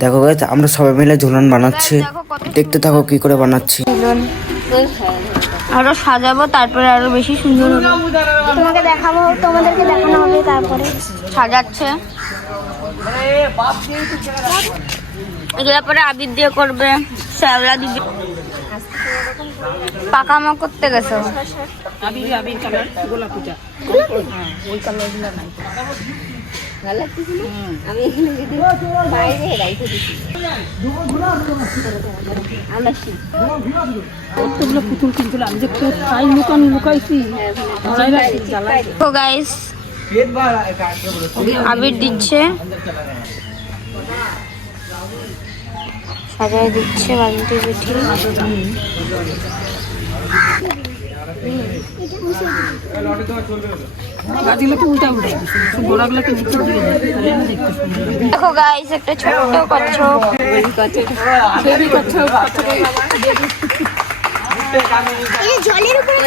দেখো গাইস আমরা সবাই মিলে ঝুলন বানাচ্ছি, দেখতে থাকো কি করে বানাচ্ছি। আরো সাজাবো, তারপরে আরো বেশি সুন্দর হবে। তোমাকে দেখাবো, তোমাদেরকে দেখানো হবে। তারপরে সাজাচ্ছে, এগুলো পরে আবির দিয়ে করবে, শ্যাওলা দিবে। পাকামো করতে গেছো? আবির কালার গোলাপিটা, ওই কালারগুলো নাই। আমি এখানে যদি বাইরে রাইখে দিচ্ছি কতগুলো পুতুল কিনছিল, আমি যে কোথায় লুকাইছি। তো গাইস আবির দিচ্ছে, সাজায় দিচ্ছে বালতি পিঠি। দেখো গাইস একটা ছোট্ট কচ্ছপ, জলের উপরে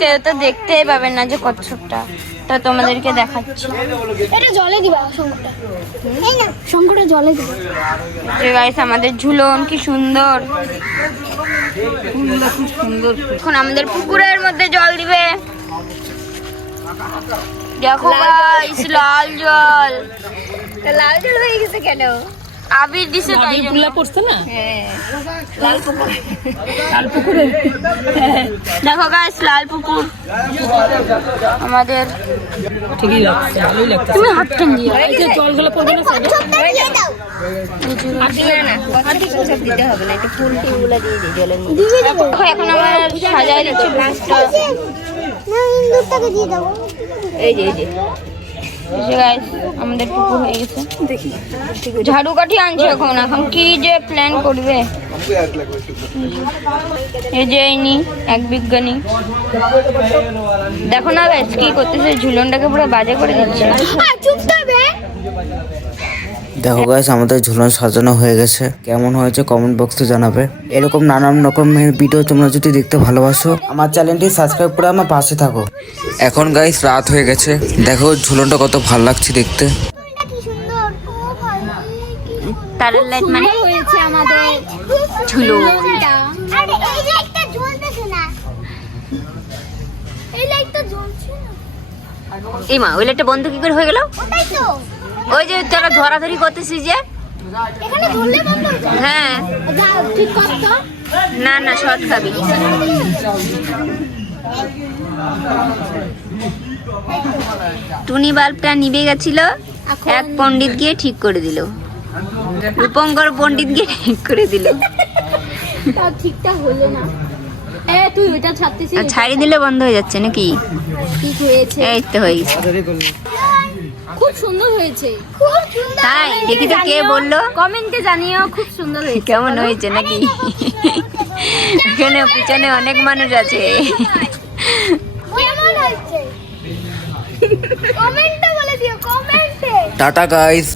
কেউ তো দেখতেই পাবেন না যে কচ্ছপটা, তো তোমাদেরকে দেখাচ্ছি। এটা জলে দিবা, শঙ্করটা জলে দিবা। গাইস আমাদের ঝুলন কি সুন্দর, খুব সুন্দর। এখন আমাদের পুকুরের মধ্যে জল দিবে। দেখো গাইস লাল জল, লাল জল হয়ে গেছে কেন? আবির দিছে তাই জন্য পড়ছে না। হ্যাঁ লাল পুকুরে দেখো গাইস লাল পুকুর আমাদের। ঠিকই লাগছে, ভালোই লাগছে। তুমি হাত টান দিও, এই যে জলগুলো পড়বে না সাইডে। দিতে হবে না, একটু ফুল টুলগুলো দিয়ে দিই জলের মধ্যে। দেখো এখন আমরা সাজাই দিচ্ছি বাঁশটা। এই যে গাইস আমাদের পুকুর হয়ে গেছে। ঝাড়ু কাঠি আনছে এখন, এখন কি যে প্ল্যান করবে। এই যে ইনি এক বিজ্ঞানী, দেখো না গাইস কি করতেছে, ঝুলনটাকে পুরো বাজে করে দিচ্ছে। দেখো গাইস আমাদের ঝুলন সাজানো হয়ে গেছে, কেমন হয়েছে কমেন্ট বক্সে জানাবে। এরকম নানান রকমের ভিডিও তোমরা যদি দেখতে ভালোবাসো আমার চ্যানেলটি সাবস্ক্রাইব করে আমার পাশে থাকো। এখন গাইস রাত হয়ে গেছে, দেখো ঝুলনটা কত ভালো লাগছে দেখতে। তারের লাইট মানে হয়েছে আমাদের ঝুলন। এই মা ওই লাইটটা বন্ধ কি করে হয়ে গেল? ওই যে তোরা ধরাধরি করতেছিস যে, হ্যাঁ না না শর্ট খাবি। টুনি বাল্বটা নিভে গেছিল, এক পণ্ডিত গিয়ে ঠিক করে দিল, রূপঙ্কর পণ্ডিত গিয়ে ঠিক করে দিল। ঠিকঠাক হলো না। তুই ওইটা ছাড়তেছিস, ছাড়ি দিলে বন্ধ হয়ে যাচ্ছে নাকি? ঠিক হয়েছে, এই তো হয়ে গেছে। খুব সুন্দর হয়েছে। তাই দেখি তো কে বললো, কমেন্টে জানিও খুব সুন্দর হয়েছে। কেমন হয়েছে নাকি? এখানে পিছনে অনেক মানুষ আছে। কেমন হয়েছে কমেন্টে বলে দিও, কমেন্টে। Tata guys.